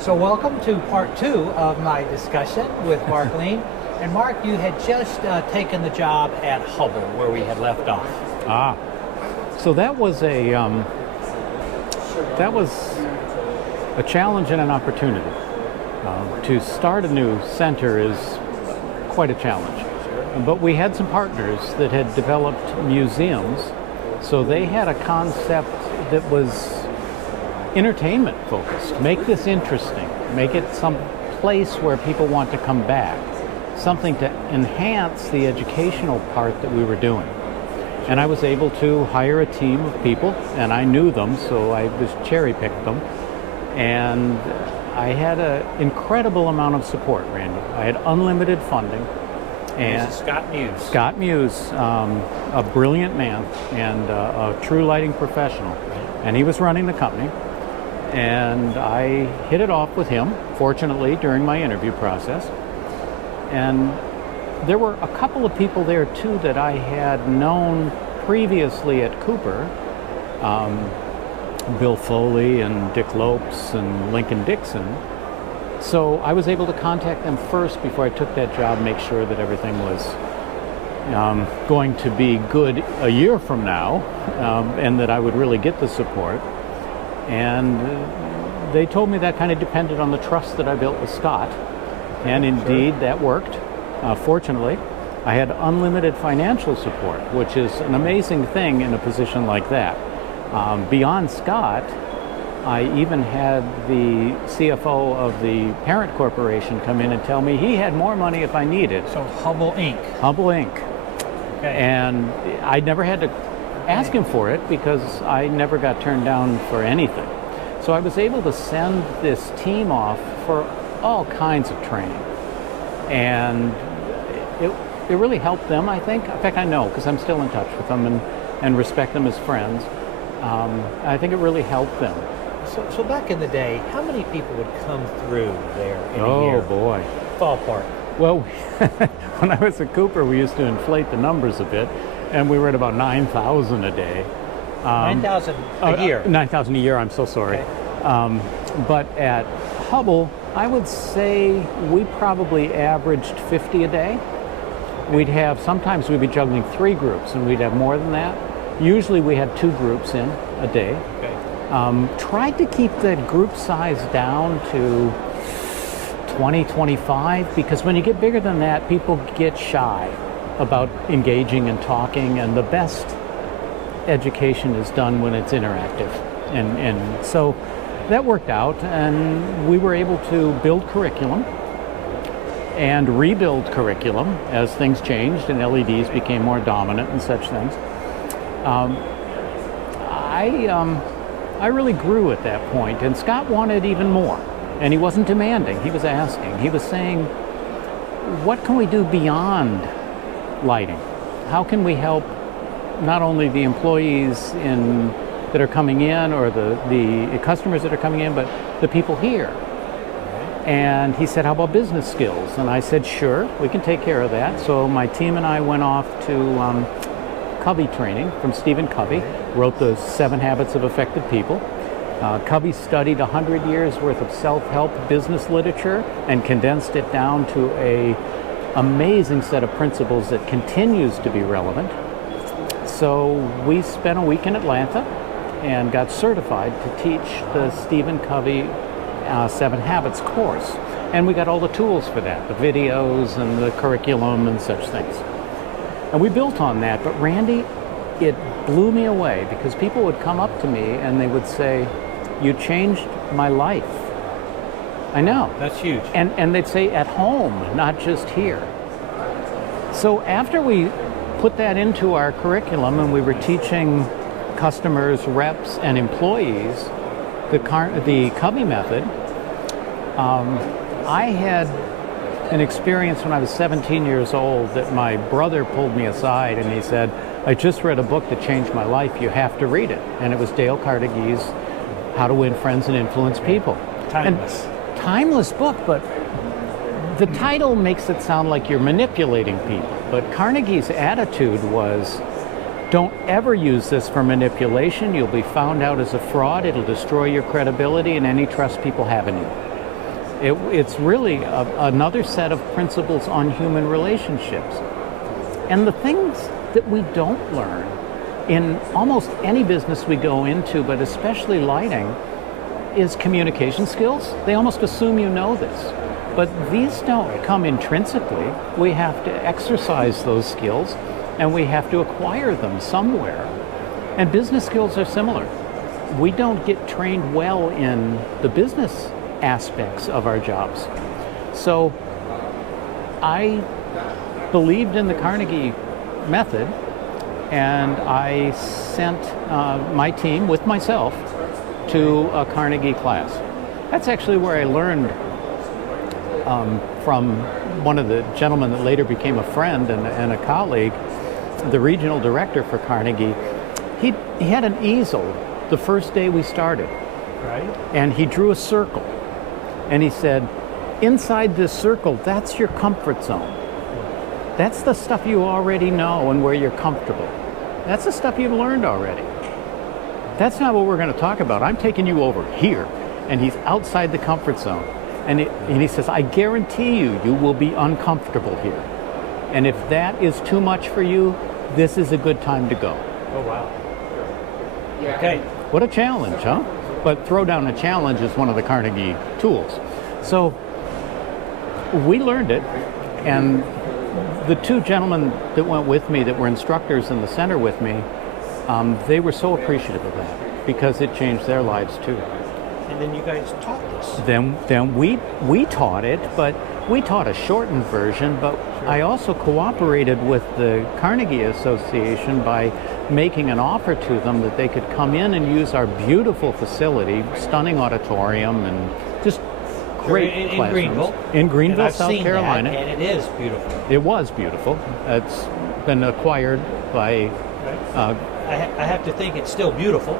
So welcome to part two of my discussion with Mark Lien. And Mark, you had just taken the job at Hubbel where we had left off. So that was a challenge and an opportunity. To start a new center is quite a challenge. But we had some partners that had developed museums, so they had a concept that was entertainment focused. Make this interesting. Make it some place where people want to come back. Something to enhance the educational part that we were doing. And I was able to hire a team of people, and I knew them, so I just cherry-picked them. And I had an incredible amount of support, Randy. I had unlimited funding. And Scott Muse. Scott Muse, a brilliant man and a true lighting professional. And he was running the company. And I hit it off with him, fortunately, during my interview process. And there were a couple of people there, too, that I had known previously at Cooper. Bill Foley and Dick Lopes and Lincoln Dixon. So I was able to contact them first before I took that job, make sure that everything was going to be good a year from now, and that I would really get the support. And they told me that kind of depended on the trust that I built with Scott. And indeed, that worked. Fortunately, I had unlimited financial support, which is an amazing thing in a position like that. Beyond Scott, I even had the CFO of the parent corporation come in and tell me he had more money if I needed. So Hubbel Inc. Hubbel Inc. Okay. And I never had to ask him for it because I never got turned down for anything. So I was able to send this team off for all kinds of training. And it really helped them, I think. In fact, I know, because I'm still in touch with them and respect them as friends. I think it really helped them. So back in the day, how many people would come through there in a year? Oh, boy. Ballpark. Well, when I was at Cooper, we used to inflate the numbers a bit, and we were at about 9,000 a day. 9,000 a year? 9,000 a year, I'm so sorry. Okay. But at Hubbel, I would say we probably averaged 50 a day. Sometimes we'd be juggling 3 groups, and we'd have more than that. Usually we had 2 groups in a day. Okay. Tried to keep that group size down to 20, 25, because when you get bigger than that, people get shy about engaging and talking, and the best education is done when it's interactive. And so that worked out, and we were able to build curriculum and rebuild curriculum as things changed and LEDs became more dominant and such things. I really grew at that point, and Scott wanted even more, and he wasn't demanding, he was asking. He was saying, what can we do beyond lighting? How can we help not only the employees that are coming in, or the customers that are coming in, but the people here? And he said, how about business skills? And I said, sure, we can take care of that. So my team and I went off to Covey training from Stephen Covey, wrote the 7 Habits of Effective People. Covey studied 100 years worth of self-help business literature and condensed it down to an amazing set of principles that continues to be relevant. So we spent a week in Atlanta and got certified to teach the Stephen Covey 7 Habits course. And we got all the tools for that, the videos and the curriculum and such things. And we built on that, but Randy, it blew me away because people would come up to me and they would say, you changed my life. I know. That's huge. And they'd say at home, not just here. So after we put that into our curriculum and we were teaching customers, reps, and employees the Covey method, I had an experience when I was 17 years old that my brother pulled me aside and he said, I just read a book that changed my life, you have to read it. And it was Dale Carnegie's How to Win Friends and Influence People. Timeless. Timeless book, but the title makes it sound like you're manipulating people. But Carnegie's attitude was, don't ever use this for manipulation. You'll be found out as a fraud. It'll destroy your credibility and any trust people have in you. It's really another set of principles on human relationships. And the things that we don't learn in almost any business we go into, but especially lighting, is communication skills. They almost assume you know this. But these don't come intrinsically. We have to exercise those skills, and we have to acquire them somewhere. And business skills are similar. We don't get trained well in the business aspects of our jobs. So I believed in the Carnegie method, and I sent my team with myself to a Carnegie class. That's actually where I learned from one of the gentlemen that later became a friend and a colleague, the regional director for Carnegie. He had an easel the first day we started. Right. And he drew a circle. And he said, inside this circle, that's your comfort zone. That's the stuff you already know and where you're comfortable. That's the stuff you've learned already. That's not what we're going to talk about. I'm taking you over here. And he's outside the comfort zone. And he says, I guarantee you will be uncomfortable here. And if that is too much for you, this is a good time to go. Oh, wow. Okay. What a challenge, huh? But throw down a challenge is one of the Carnegie tools. So we learned it, and the two gentlemen that went with me, that were instructors in the center with me, they were so appreciative of that because it changed their lives too. And then you guys taught this. Then we taught it, but we taught a shortened version, but I also cooperated with the Carnegie Association by making an offer to them that they could come in and use our beautiful facility, stunning auditorium, and just great in Greenville. In Greenville, and I've South seen Carolina. That, and it is beautiful. It was beautiful. It's been acquired by... I have to think it's still beautiful.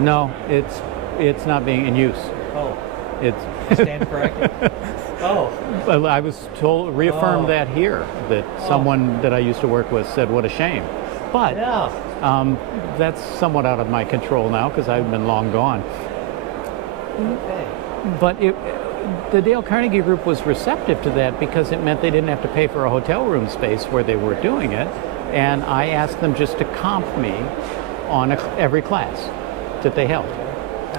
No, it's not being in use. Oh. It's stand corrected. Oh. Well, I was told, reaffirmed that here, that someone that I used to work with said, what a shame. But that's somewhat out of my control now because I've been long gone. Okay. But the Dale Carnegie Group was receptive to that because it meant they didn't have to pay for a hotel room space where they were doing it. And I asked them just to comp me on every class that they held.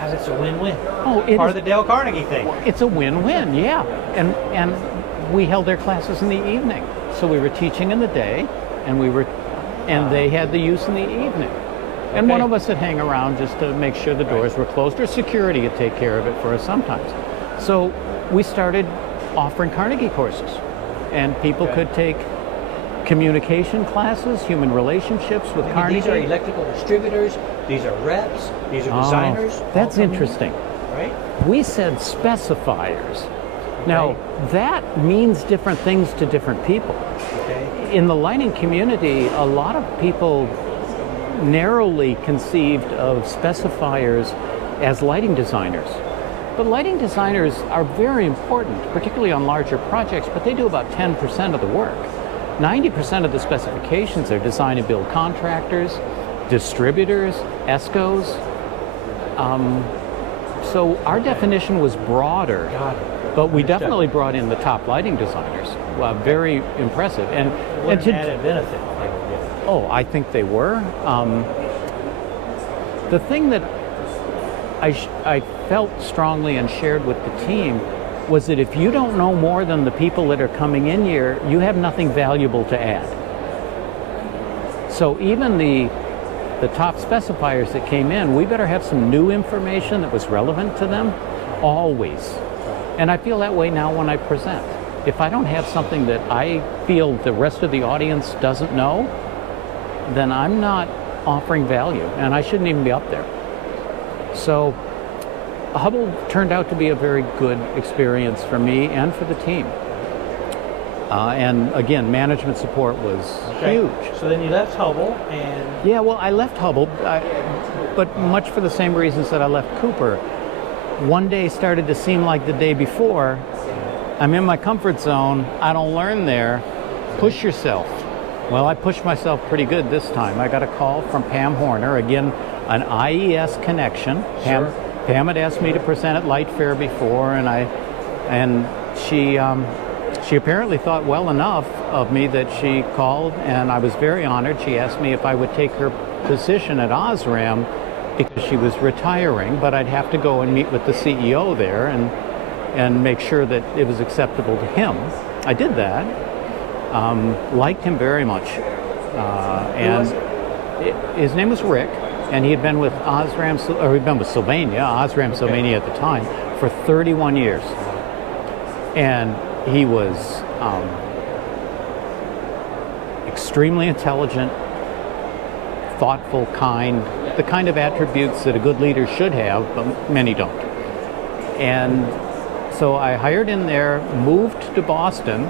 It's a win-win. Oh, it part is, of the Dale Carnegie thing. It's a win-win, yeah. And we held their classes in the evening, so we were teaching in the day, and they had the use in the evening. And one of us would hang around just to make sure the doors were closed, or security would take care of it for us sometimes. So we started offering Carnegie courses, and people could take communication classes, human relationships with Carnegie. These are electrical distributors, these are reps, these are designers. That's interesting. Right? We said specifiers. Now, that means different things to different people. Okay. In the lighting community, a lot of people narrowly conceived of specifiers as lighting designers. But lighting designers are very important, particularly on larger projects, but they do about 10% of the work. 90% of the specifications are design and build contractors, distributors, ESCOs. So our definition was broader, but we definitely brought in the top lighting designers. Very impressive. And to added benefit. Oh, I think they were. The thing that I felt strongly and shared with the team was that if you don't know more than the people that are coming in here, you have nothing valuable to add. So even the top specifiers that came in, we better have some new information that was relevant to them, always. And I feel that way now when I present. If I don't have something that I feel the rest of the audience doesn't know, then I'm not offering value, and I shouldn't even be up there. So Hubbel turned out to be a very good experience for me and for the team. And again, management support was huge. So then you left Hubbel and... Yeah, well, I left Hubbel, but much for the same reasons that I left Cooper. One day started to seem like the day before. I'm in my comfort zone. I don't learn there. Push yourself. Well, I pushed myself pretty good this time. I got a call from Pam Horner, again, an IES connection. Pam had asked me to present at Light Fair before, and I And she apparently thought well enough of me that she called, and I was very honored. She asked me if I would take her position at OSRAM because she was retiring, but I'd have to go and meet with the CEO there and make sure that it was acceptable to him. I did that. Liked him very much. His name was Rick, and he had been with OSRAM, or he'd been with Sylvania, OSRAM Sylvania at the time, for 31 years. And he was extremely intelligent, thoughtful, kind, the kind of attributes that a good leader should have, but many don't. And so I hired in there, moved to Boston.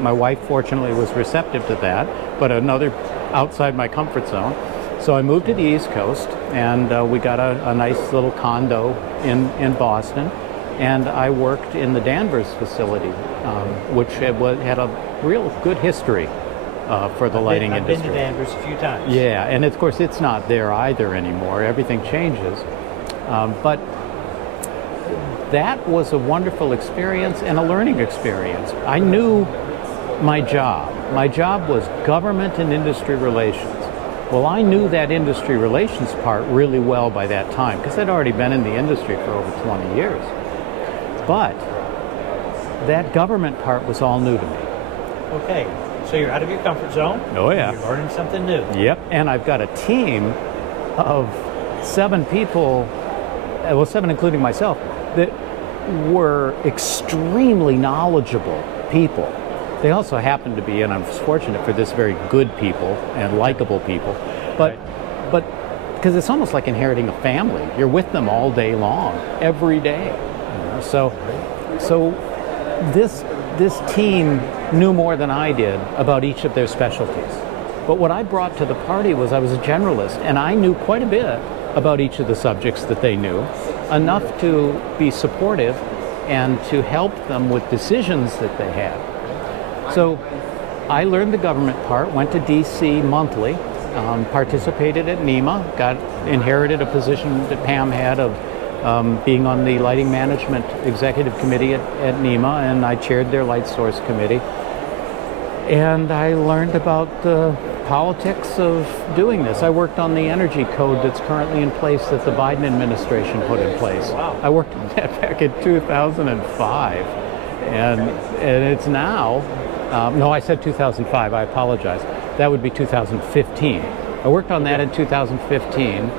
My wife, fortunately, was receptive to that, but another outside my comfort zone. So I moved to the East Coast, and we got a nice little condo in Boston. And I worked in the Danvers facility, which had a real good history for the lighting industry. I've been to Danvers a few times. Yeah, and of course it's not there either anymore. Everything changes. But that was a wonderful experience and a learning experience. I knew my job. My job was government and industry relations. Well, I knew that industry relations part really well by that time because I'd already been in the industry for over 20 years. But that government part was all new to me. Okay, so you're out of your comfort zone. Oh, yeah. You're learning something new. Yep, and I've got a team of 7 people, well, 7 including myself, that were extremely knowledgeable people. They also happen to be, and I'm fortunate for this, very good people and likable people. But because it's almost like inheriting a family. You're with them all day long, every day. So this team knew more than I did about each of their specialties. But what I brought to the party was I was a generalist, and I knew quite a bit about each of the subjects that they knew, enough to be supportive and to help them with decisions that they had. So I learned the government part, went to DC monthly, participated at NEMA, inherited a position that Pam had of being on the Lighting Management Executive Committee at NEMA, and I chaired their Light Source Committee. And I learned about the politics of doing this. I worked on the energy code that's currently in place that the Biden administration put in place. Wow. I worked on that back in 2005, and it's now, no, I said 2005, I apologize. That would be 2015. I worked on that in 2015.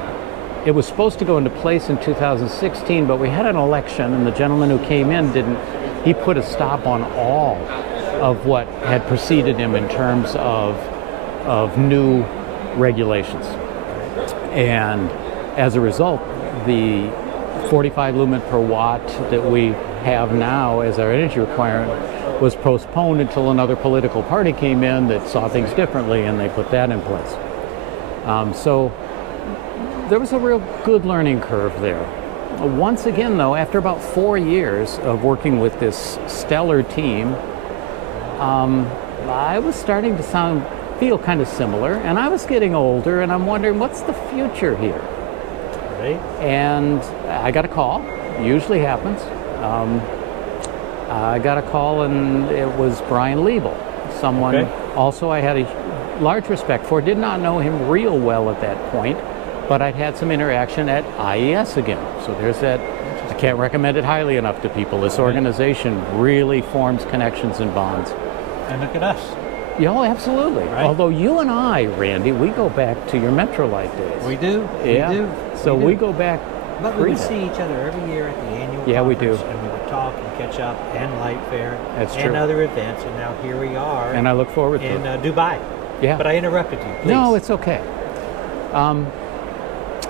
It was supposed to go into place in 2016, but we had an election, and the gentleman who came in he put a stop on all of what had preceded him in terms of new regulations. And as a result, the 45 lumen per watt that we have now as our energy requirement was postponed until another political party came in that saw things differently, and they put that in place. So there was a real good learning curve there. Once again, though, after about 4 years of working with this stellar team, I was starting to feel kind of similar, and I was getting older, and I'm wondering, what's the future here? Right. And I got a call. Usually happens. I got a call, and it was Brian Liebel, someone also I had a large respect for. Did not know him real well at that point, but I'd had some interaction at IES again. So there's that. I can't recommend it highly enough to people. This organization really forms connections and bonds. And look at us. Yeah, oh, absolutely. Right. Although you and I, Randy, we go back to your Metrolight days. We do. Yeah. We do. So we go back. But we would see each other every year at the annual Yeah, we conference, do. and we would talk and catch up, and Light Fair, That's and true. other events, and now here we are. And I look forward to in it. Dubai. Yeah. But I interrupted you. Please. No, it's okay.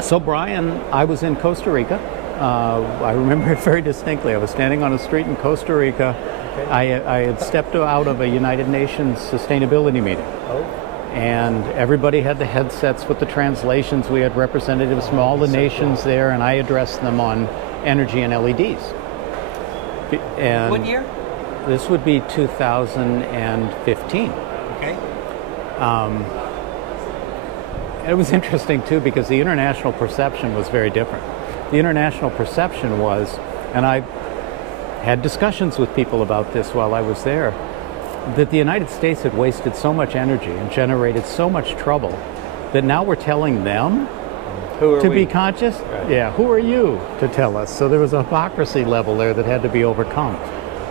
So Brian, I was in Costa Rica. I remember it very distinctly. I was standing on a street in Costa Rica. Okay. I had stepped out of a United Nations sustainability meeting. Oh. And everybody had the headsets with the translations. We had representatives from all the nations there, and I addressed them on energy and LEDs. And What year? This would be 2015. Okay. It was interesting, too, because the international perception was very different. The international perception was, and I had discussions with people about this while I was there, that the United States had wasted so much energy and generated so much trouble that now we're telling them to be conscious. Right. Yeah, who are you to tell us? So there was a hypocrisy level there that had to be overcome.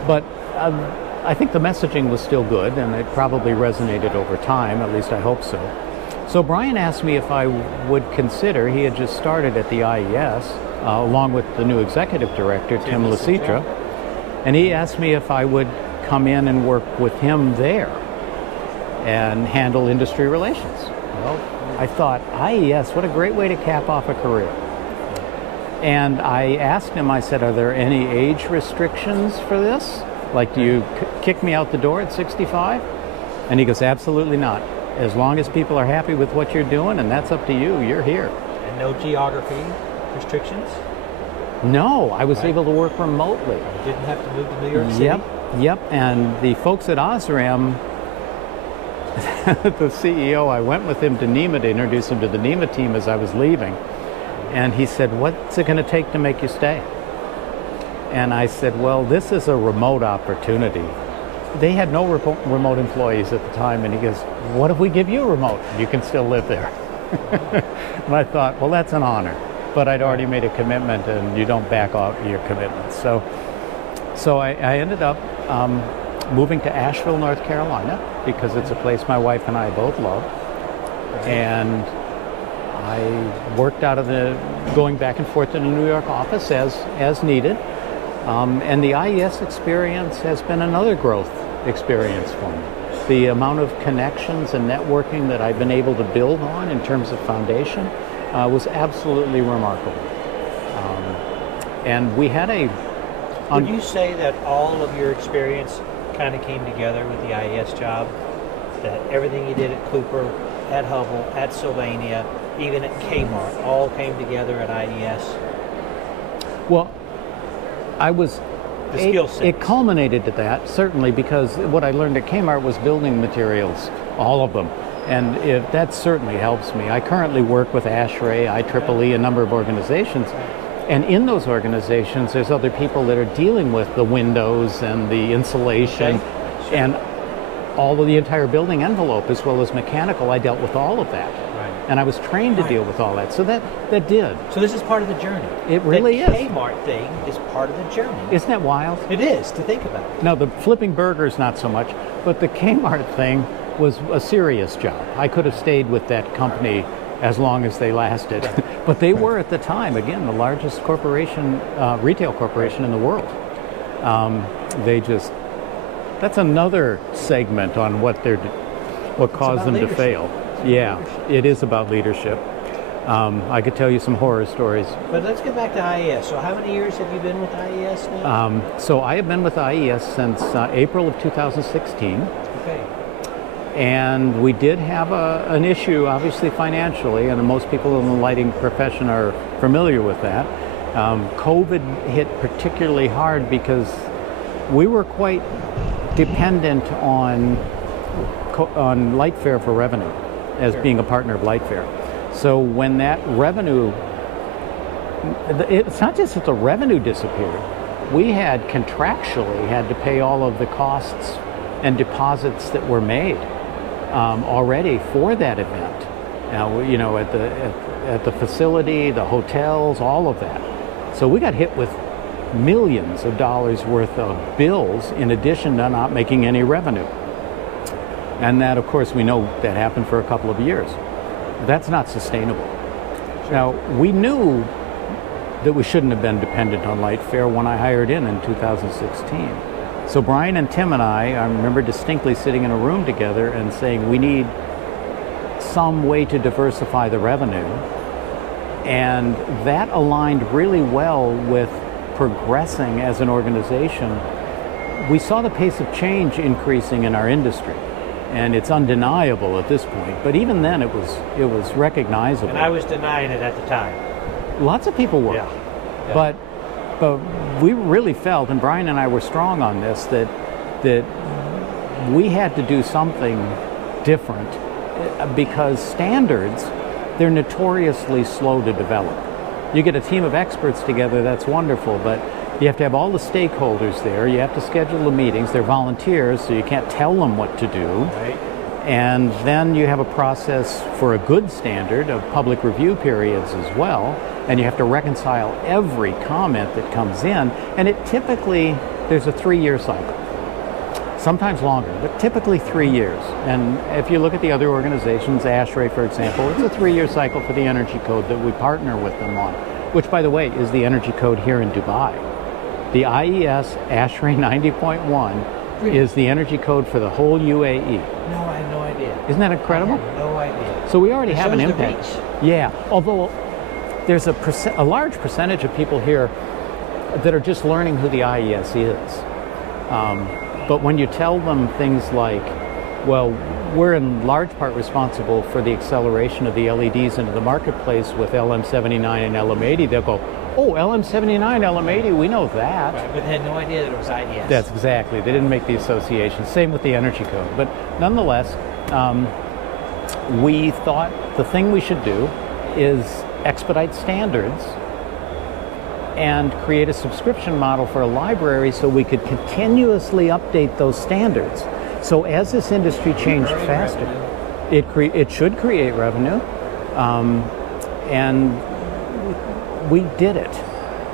But I think the messaging was still good, and it probably resonated over time, at least I hope so. So Brian asked me if I would consider, he had just started at the IES, along with the new executive director, Tim Lasitra, and he asked me if I would come in and work with him there and handle industry relations. Well, I thought, IES, what a great way to cap off a career. And I asked him, I said, are there any age restrictions for this? Like, do you kick me out the door at 65? And he goes, absolutely not. As long as people are happy with what you're doing, and that's up to you, you're here. And no geography restrictions? No, I was able to work remotely. You didn't have to move to New York City? Yep. And the folks at OSRAM, the CEO, I went with him to NEMA to introduce him to the NEMA team as I was leaving. And he said, what's it going to take to make you stay? And I said, well, this is a remote opportunity. They had no remote employees at the time. And he goes, what if we give you a remote? You can still live there. And I thought, well, that's an honor. But I'd already made a commitment, and you don't back out your commitments. So I ended up moving to Asheville, North Carolina, because it's a place my wife and I both love. And I worked out of going back and forth to the New York office as needed. And the IES experience has been another growth experience for me. The amount of connections and networking that I've been able to build on in terms of foundation was absolutely remarkable. And we had Would you say that all of your experience kind of came together with the IES job? That everything you did at Cooper, at Hubbel, at Sylvania, even at Kmart, all came together at IES? Well, the skill set. It culminated at that, certainly, because what I learned at Kmart was building materials, all of them. And that certainly helps me. I currently work with ASHRAE, IEEE, a number of organizations. And in those organizations, there's other people that are dealing with the windows and the insulation and all of the entire building envelope, as well as mechanical. I dealt with all of that. And I was trained to deal with all that. So that did. So this is part of the journey. It really is. The Kmart thing is part of the journey. Isn't that wild? It is, to think about it. No, the flipping burgers, not so much. But the Kmart thing was a serious job. I could have stayed with that company as long as they lasted. But they were, at the time, again, the largest corporation, retail corporation in the world. That's another segment on what caused them to fail. Yeah, it is about leadership. I could tell you some horror stories. But let's get back to IES. So how many years have you been with IES now? So I have been with IES since April of 2016. Okay. And we did have an issue, obviously financially, and most people in the lighting profession are familiar with that. COVID hit particularly hard because we were quite dependent on Lightfair for revenue, as being a partner of Lightfair. So when that revenue, it's not just that the revenue disappeared, we had contractually had to pay all of the costs and deposits that were made already for that event. Now, you know, at the facility, the hotels, all of that. So we got hit with millions of dollars worth of bills in addition to not making any revenue. And that, of course, we know that happened for a couple of years. That's not sustainable. Sure. Now, we knew that we shouldn't have been dependent on Lightfair when I hired in 2016. So Brian and Tim and I remember distinctly sitting in a room together and saying, we need some way to diversify the revenue. And that aligned really well with progressing as an organization. We saw the pace of change increasing in our industry. And it's undeniable at this point. But even then, it was recognizable. And I was denying it at the time. Lots of people were. Yeah. But we really felt, and Brian and I were strong on this, that we had to do something different because standards, they're notoriously slow to develop. You get a team of experts together, that's wonderful, but You have to have all the stakeholders there. You have to schedule the meetings. They're volunteers, so you can't tell them what to do. Right. And then you have a process for a good standard of public review periods as well. And you have to reconcile every comment that comes in. And it typically, there's a 3-year cycle. Sometimes longer, but typically 3 years. And if you look at the other organizations, ASHRAE, for example, it's a 3-year cycle for the energy code that we partner with them on, which, by the way, is the energy code here in Dubai. The IES ASHRAE 90.1 is the energy code for the whole UAE. No, I had no idea. Isn't that incredible? I had no idea. So we already It have an shows the impact. reach. Yeah, although there's a large percentage of people here that are just learning who the IES is. But when you tell them things like, well, we're in large part responsible for the acceleration of the LEDs into the marketplace with LM79 and LM80, they'll go, oh, LM79, LM80, we know that. Right, but they had no idea that it was IES. That's exactly. They didn't make the association. Same with the energy code. But nonetheless, we thought the thing we should do is expedite standards and create a subscription model for a library so we could continuously update those standards. So as this industry changed faster, it should create revenue, and we did it.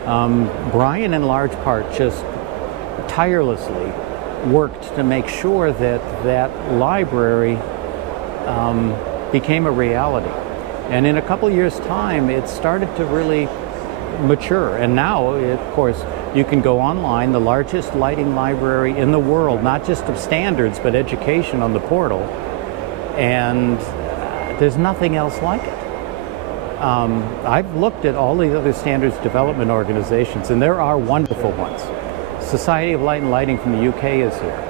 Brian, in large part, just tirelessly worked to make sure that that library became a reality. And in a couple years' time, it started to really mature. And now, of course, you can go online, the largest lighting library in the world, not just of standards, but education on the portal. And there's nothing else like it. I've looked at all the other standards development organizations, and there are wonderful ones. Society of Light and Lighting from the UK is here.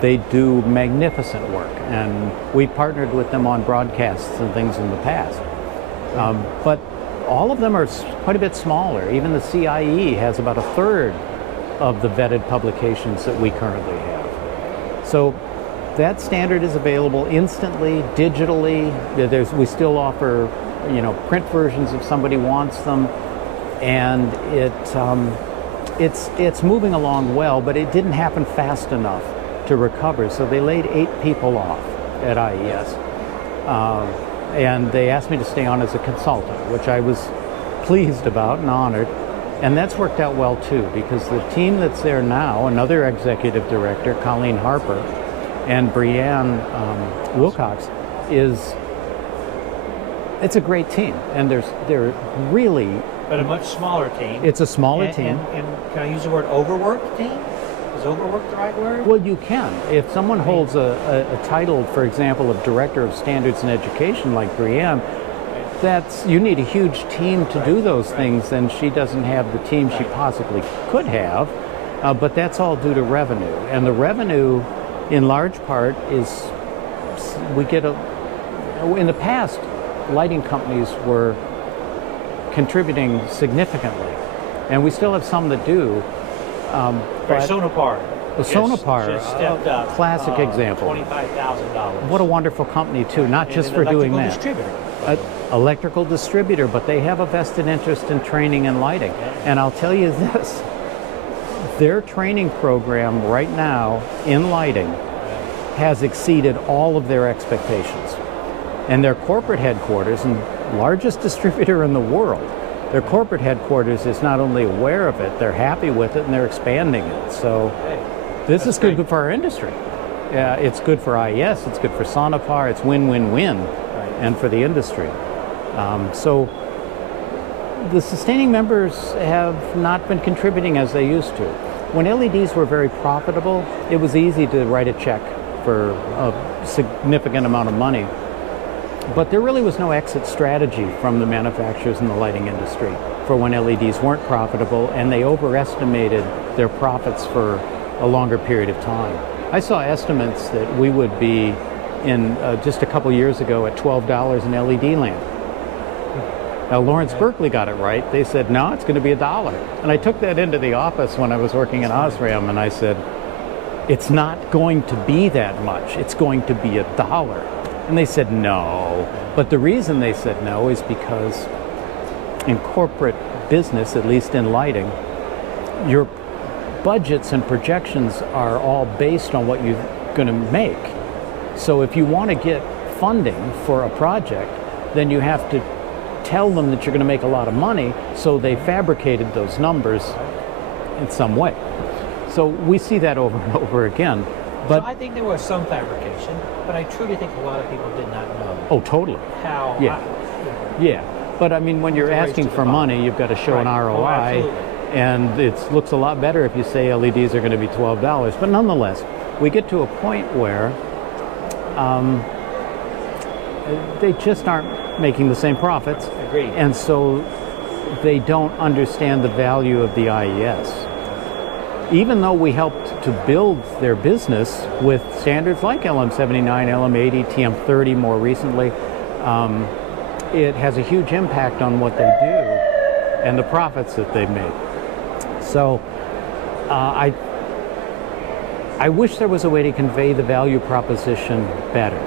They do magnificent work, and we've partnered with them on broadcasts and things in the past. But all of them are quite a bit smaller. Even the CIE has about 1/3 of the vetted publications that we currently have. So that standard is available instantly, digitally. We still offer, print versions if somebody wants them, and it's moving along well, but it didn't happen fast enough to recover. So they laid 8 people off at IES. And they asked me to stay on as a consultant, which I was pleased about and honored. And that's worked out well too, because the team that's there now, another executive director, Colleen Harper, and Brianne Wilcox, it's a great team. And they're really... But a much smaller team. It's a smaller team. And can I use the word overworked team? Is overworked the right word? Well, you can. If someone holds a title, for example, of Director of Standards in Education, like Brianne, you need a huge team to do those things, and she doesn't have the team she possibly could have, but that's all due to revenue. And the revenue, in large part, is we get in the past, lighting companies were contributing significantly, and we still have some that do. Sonopar. Sonopar, just stepped up. Classic example. $25,000. What a wonderful company too, not just for doing that. Distributor. Electrical distributor, but they have a vested interest in training and lighting. And I'll tell you this, their training program right now in lighting has exceeded all of their expectations. And their corporate headquarters, and largest distributor in the world, their corporate headquarters is not only aware of it, they're happy with it, and they're expanding it. So this is good for our industry. It's good for IES, it's good for Sonopar, it's win-win-win, and for the industry. So the sustaining members have not been contributing as they used to. When LEDs were very profitable, it was easy to write a check for a significant amount of money. But there really was no exit strategy from the manufacturers in the lighting industry for when LEDs weren't profitable, and they overestimated their profits for a longer period of time. I saw estimates that we would be in just a couple years ago at $12 an LED lamp. Now Lawrence Berkeley got it right. They said, no, it's going to be $1. And I took that into the office when I was working at OSRAM, and I said, it's not going to be that much. It's going to be $1. And they said no. But the reason they said no is because in corporate business, at least in lighting, your budgets and projections are all based on what you're going to make. So if you want to get funding for a project, then you have to tell them that you're going to make a lot of money, so they fabricated those numbers in some way. So we see that over and over again. But so I think there was some fabrication, but I truly think a lot of people did not know. Oh, totally. How? Yeah. Yeah. But I mean, when you're asking for money, you've got to show an ROI, and it looks a lot better if you say LEDs are going to be $12. But nonetheless, we get to a point where they just aren't making the same profits. Agreed. And so they don't understand the value of the IES. Even though we helped to build their business with standards like LM79, LM80, TM30 more recently, it has a huge impact on what they do and the profits that they've made. So I wish there was a way to convey the value proposition better.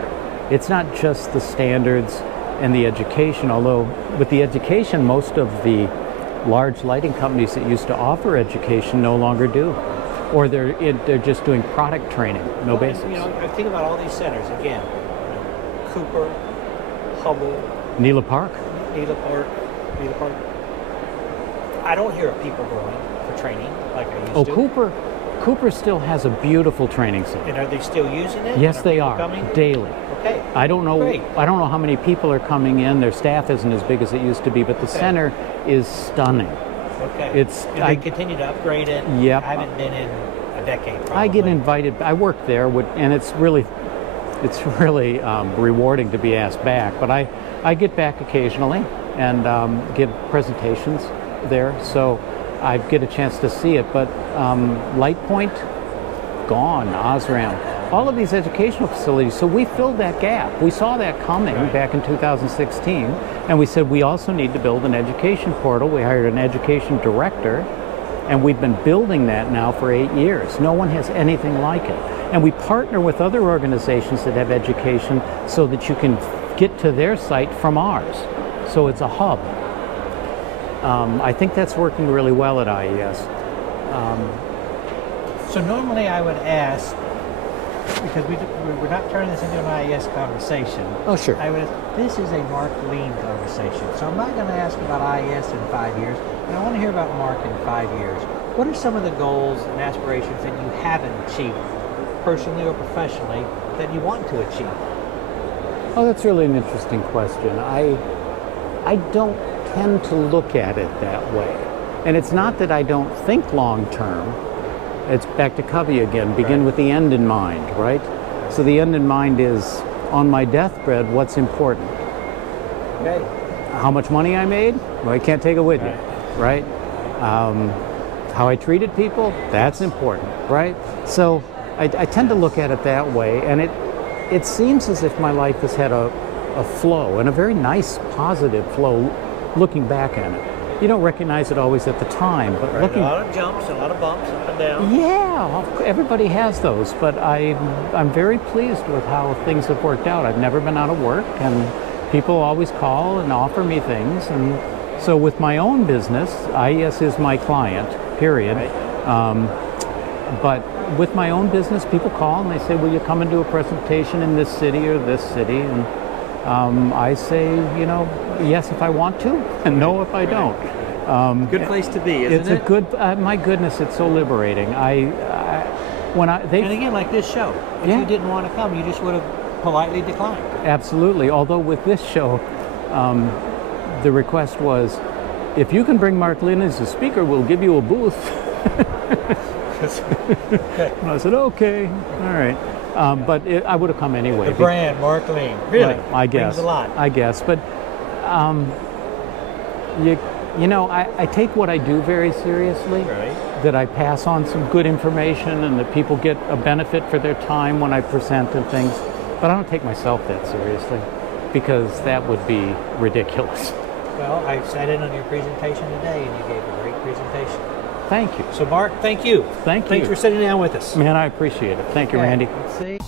It's not just the standards and the education, although with the education, most of the large lighting companies that used to offer education no longer do. Or they're just doing product training, no basics. You know, I think about all these centers again. Cooper, Hubbel, Nela Park. I don't hear of people going for training like I used to. Cooper still has a beautiful training center. And are they still using it? Yes, they are. Coming? Daily. Okay. I don't know. Great. I don't know how many people are coming in. Their staff isn't as big as it used to be, but the center is stunning. Okay. And they continue to upgrade it. Yep. I haven't been in a decade. Probably. I get invited. I work there, and it's really rewarding to be asked back. But I get back occasionally and give presentations there, so I get a chance to see it. But LightPoint, gone. OSRAM, all of these educational facilities. So we filled that gap. We saw that coming back in 2016, and we said we also need to build an education portal. We hired an education director, and we've been building that now for 8 years. No one has anything like it. And we partner with other organizations that have education so that you can get to their site from ours. So it's a hub. I think that's working really well at IES. So normally I would ask, because we're not turning this into an IES conversation. Oh, sure. This is a Mark Lien conversation. So I'm not going to ask about IES in 5 years, but I want to hear about Mark in 5 years. What are some of the goals and aspirations that you haven't achieved, personally or professionally, that you want to achieve? Oh, that's really an interesting question. I don't tend to look at it that way. And it's not that I don't think long term. It's back to Covey again, begin with the end in mind, right? So the end in mind is, on my deathbed, what's important? Okay. How much money I made? Well, I can't take it with you, right? How I treated people? That's important, right? So I tend to look at it that way, and it seems as if my life has had a flow, and a very nice, positive flow, looking back at it. You don't recognize it always at the time, but looking... A lot of jumps, a lot of bumps up and down. Yeah, everybody has those, but I'm very pleased with how things have worked out. I've never been out of work, and people always call and offer me things, and so with my own business, IES is my client, period. Right. But with my own business, people call and they say, will you come and do a presentation in this city or this city? And I say, yes if I want to, and no if I don't. Good place to be, isn't it? It's a good. My goodness, it's so liberating. And again, like this show, if you didn't want to come, you just would have politely declined. Absolutely. Although with this show, the request was, if you can bring Mark Lien as a speaker, we'll give you a booth. And I said, okay, all right. But I would have come anyway. The brand, Mark Lien, really, I guess. Brings a lot. I guess, but I take what I do very seriously. Right. That I pass on some good information, and that people get a benefit for their time when I present and things. But I don't take myself that seriously, because that would be ridiculous. Well, I sat in on your presentation today, and you gave a great presentation. Thank you. So, Mark, thank you. Thank you. Thanks for sitting down with us. Man, I appreciate it. Thank you, Randy. Let's see.